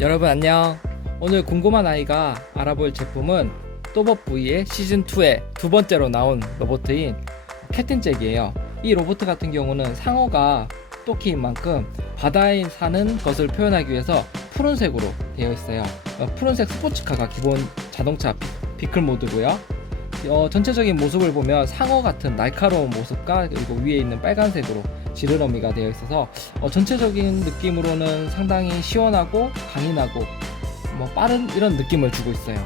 여러분 안녕. 오늘 궁금한 아이가 알아볼 제품은 또봇V의 시즌2의 두 번째로 나온 로봇인 캡틴잭이에요. 이 로봇 같은 경우는 상어가 토끼인 만큼 바다에 사는 것을 표현하기 위해서 푸른색으로 되어 있어요. 푸른색 스포츠카가 기본 자동차 비클 모드고요. 전체적인 모습을 보면 상어 같은 날카로운 모습과 그리고 위에 있는 빨간색으로 지느러미가 되어 있어서 전체적인 느낌으로는 상당히 시원하고 강인하고 빠른 이런 느낌을 주고 있어요.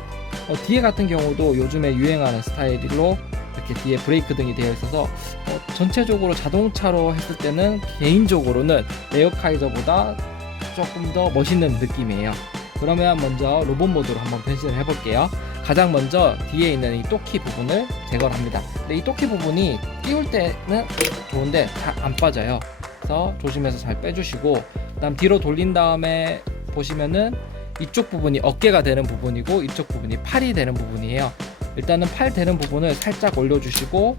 뒤에 같은 경우도 요즘에 유행하는 스타일로 이렇게 뒤에 브레이크 등이 되어 있어서 전체적으로 자동차로 했을 때는 개인적으로는 레어카이저보다 조금 더 멋있는 느낌이에요. 그러면 먼저 로봇 모드로 한번 변신을 해볼게요. 가장 먼저 뒤에 있는 이 토끼 부분을 제거를 합니다. 근데 이 토끼 부분이 띄울 때는 좋은데 잘 안 빠져요. 그래서 조심해서 잘 빼주시고, 그 다음 뒤로 돌린 다음에 보시면은 이쪽 부분이 어깨가 되는 부분이고 이쪽 부분이 팔이 되는 부분이에요. 일단은 팔 되는 부분을 살짝 올려주시고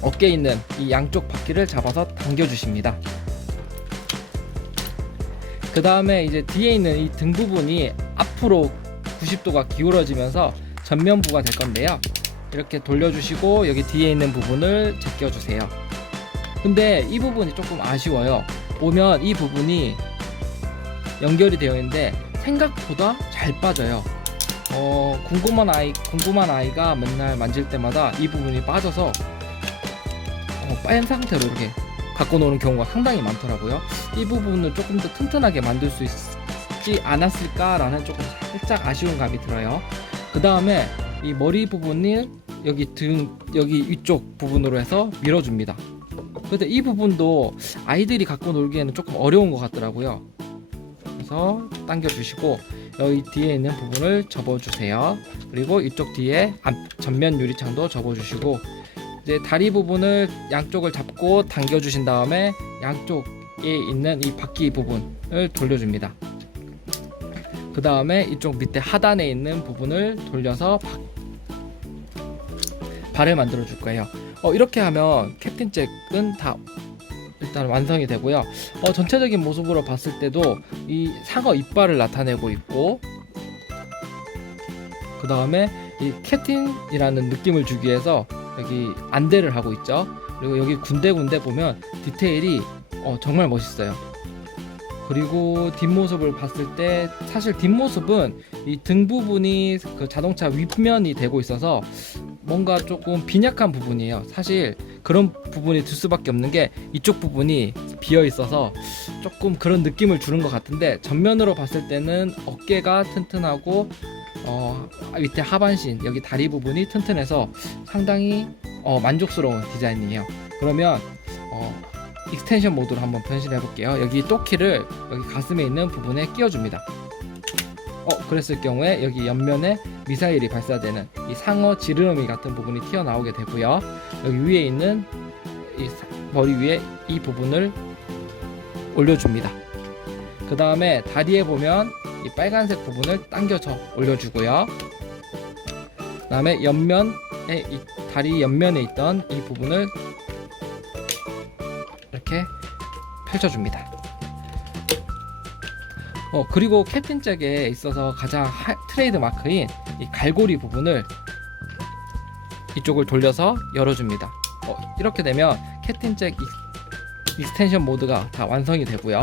어깨에 있는 이 양쪽 바퀴를 잡아서 당겨주십니다. 그 다음에 이제 뒤에 있는 이 등 부분이 앞으로 90도가 기울어지면서 전면부가 될 건데요. 이렇게 돌려주시고 여기 뒤에 있는 부분을 제껴주세요. 근데 이 부분이 조금 아쉬워요. 보면 이 부분이 연결이 되어 있는데 생각보다 잘 빠져요. 궁금한 아이가 맨날 만질 때마다 이 부분이 빠져서 빠진 상태로 이렇게 갖고 노는 경우가 상당히 많더라고요. 이 부분을 조금 더 튼튼하게 만들 수 있지 않았을까라는 조금 살짝 아쉬운 감이 들어요. 그 다음에 이 머리 부분을 여기 위쪽 부분으로 해서 밀어줍니다. 근데 이 부분도 아이들이 갖고 놀기에는 조금 어려운 것 같더라고요. 그래서 당겨주시고 여기 뒤에 있는 부분을 접어주세요. 그리고 이쪽 뒤에 전면 유리창도 접어주시고, 이제 다리 부분을 양쪽을 잡고 당겨주신 다음에 양쪽에 있는 이 바퀴 부분을 돌려줍니다. 그 다음에 이쪽 밑에 하단에 있는 부분을 돌려서 발을 만들어 줄 거예요. 이렇게 하면 캡틴잭은 다 일단 완성이 되고요. 전체적인 모습으로 봤을 때도 이 상어 이빨을 나타내고 있고, 그 다음에 이 캡틴이라는 느낌을 주기 위해서 여기 안대를 하고 있죠. 그리고 여기 군데군데 보면 디테일이 정말 멋있어요. 그리고 뒷모습을 봤을 때 사실 뒷모습은 이 등 부분이 그 자동차 윗면이 되고 있어서 뭔가 조금 빈약한 부분이에요. 사실 그런 부분이 들 수밖에 없는 게 이쪽 부분이 비어 있어서 조금 그런 느낌을 주는 것 같은데, 전면으로 봤을 때는 어깨가 튼튼하고 밑에 하반신 여기 다리 부분이 튼튼해서 상당히 만족스러운 디자인이에요. 그러면 익스텐션 모드로 한번 변신해 볼게요. 여기 토끼를 여기 가슴에 있는 부분에 끼워줍니다. 그랬을 경우에 여기 옆면에 미사일이 발사되는 이 상어 지느러미 같은 부분이 튀어나오게 되고요. 여기 위에 있는 이 머리 위에 이 부분을 올려줍니다. 그 다음에 다리에 보면 이 빨간색 부분을 당겨서 올려주고요. 그 다음에 옆면에 이 다리 옆면에 있던 이 부분을 이렇게 펼쳐줍니다. 그리고 캡틴잭에 있어서 가장 트레이드 마크인 이 갈고리 부분을 이쪽을 돌려서 열어줍니다. 이렇게 되면 캡틴잭 익스텐션 모드가 다 완성이 되고요.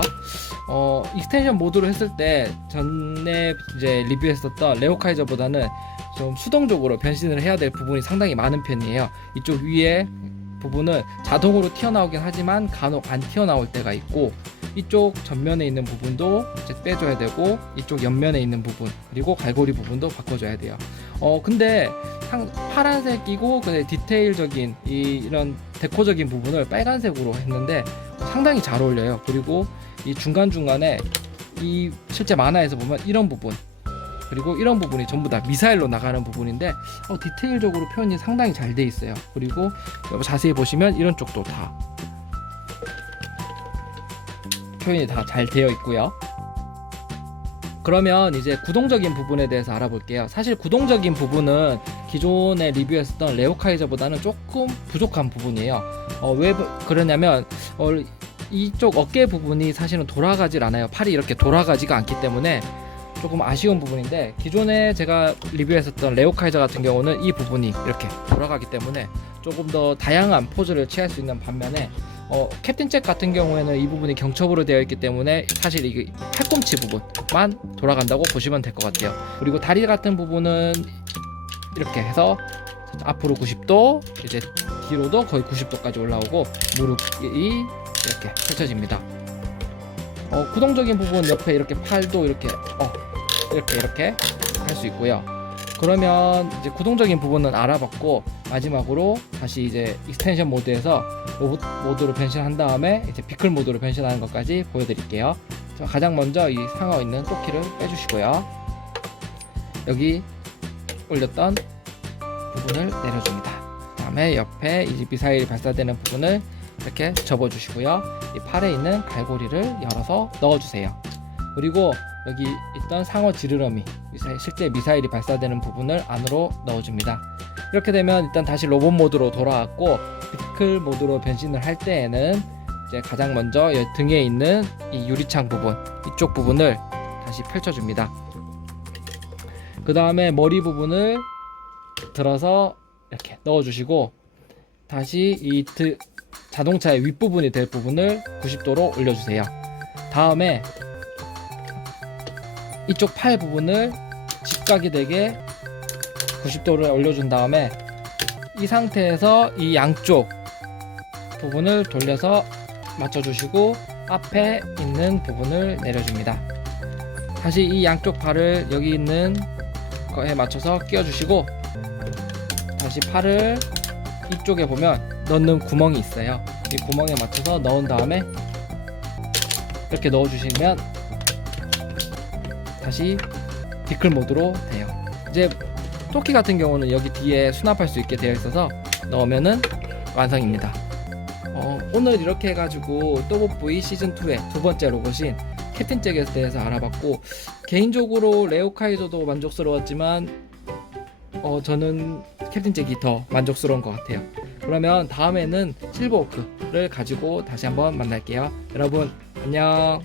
익스텐션 모드로 했을 때 전에 이제 리뷰했었던 레오카이저보다는 좀 수동적으로 변신을 해야 될 부분이 상당히 많은 편이에요. 이쪽 위에 부분은 자동으로 튀어나오긴 하지만 간혹 안 튀어나올 때가 있고, 이쪽 전면에 있는 부분도 이제 빼줘야 되고, 이쪽 옆면에 있는 부분 그리고 갈고리 부분도 바꿔줘야 돼요. 근데 파란색이고 근데 디테일적인 이런 데코적인 부분을 빨간색으로 했는데 상당히 잘 어울려요. 그리고 이 중간중간에 이 실제 만화에서 보면 이런 부분 그리고 이런 부분이 전부 다 미사일로 나가는 부분인데 디테일적으로 표현이 상당히 잘 돼 있어요. 그리고 자세히 보시면 이런 쪽도 다 표현이 다 잘 되어 있고요. 그러면 이제 구동적인 부분에 대해서 알아볼게요. 사실 구동적인 부분은 기존에 리뷰했었던 레오카이저보다는 조금 부족한 부분이에요. 왜 그러냐면 이쪽 어깨 부분이 사실은 돌아가질 않아요. 팔이 이렇게 돌아가지가 않기 때문에 조금 아쉬운 부분인데, 기존에 제가 리뷰했었던 레오카이저 같은 경우는 이 부분이 이렇게 돌아가기 때문에 조금 더 다양한 포즈를 취할 수 있는 반면에 캡틴 잭 같은 경우에는 이 부분이 경첩으로 되어 있기 때문에 사실 이게 팔꿈치 부분만 돌아간다고 보시면 될 것 같아요. 그리고 다리 같은 부분은 이렇게 해서 앞으로 90도, 이제 뒤로도 거의 90도까지 올라오고 무릎이 이렇게 펼쳐집니다. 구동적인 부분 옆에 이렇게 팔도 이렇게 이렇게 할 수 있고요. 그러면 이제 구동적인 부분은 알아봤고, 마지막으로 다시 이제 익스텐션 모드에서 로봇 모드로 변신한 다음에 이제 비클 모드로 변신하는 것까지 보여드릴게요. 가장 먼저 이 상어 있는 토끼를 빼주시고요. 여기 올렸던 부분을 내려줍니다. 그 다음에 옆에 이 미사일이 발사되는 부분을 이렇게 접어주시고요. 이 팔에 있는 갈고리를 열어서 넣어주세요. 그리고 여기 있던 상어 지느러미, 실제 미사일이 발사되는 부분을 안으로 넣어줍니다. 이렇게 되면 일단 다시 로봇 모드로 돌아왔고, 비클 모드로 변신을 할 때에는 이제 가장 먼저 등에 있는 이 유리창 부분, 이쪽 부분을 다시 펼쳐줍니다. 그 다음에 머리 부분을 들어서 이렇게 넣어주시고, 다시 이 자동차의 윗부분이 될 부분을 90도로 올려주세요. 다음에 이쪽 팔 부분을 직각이 되게 90도를 올려준 다음에 이 상태에서 이 양쪽 부분을 돌려서 맞춰주시고 앞에 있는 부분을 내려줍니다. 다시 이 양쪽 팔을 여기 있는 거에 맞춰서 끼워주시고, 다시 팔을 이쪽에 보면 넣는 구멍이 있어요. 이 구멍에 맞춰서 넣은 다음에 이렇게 넣어주시면 다시 비클 모드로 돼요. 이제 토끼 같은 경우는 여기 뒤에 수납할 수 있게 되어 있어서 넣으면은 완성입니다. 오늘 이렇게 해가지고 또봇V 시즌2의 두 번째 로봇인 캡틴 잭에 대해서 알아봤고, 개인적으로 레오카이저도 만족스러웠지만 저는 캡틴 잭이 더 만족스러운 것 같아요. 그러면 다음에는 실버워크를 가지고 다시 한번 만날게요. 여러분 안녕.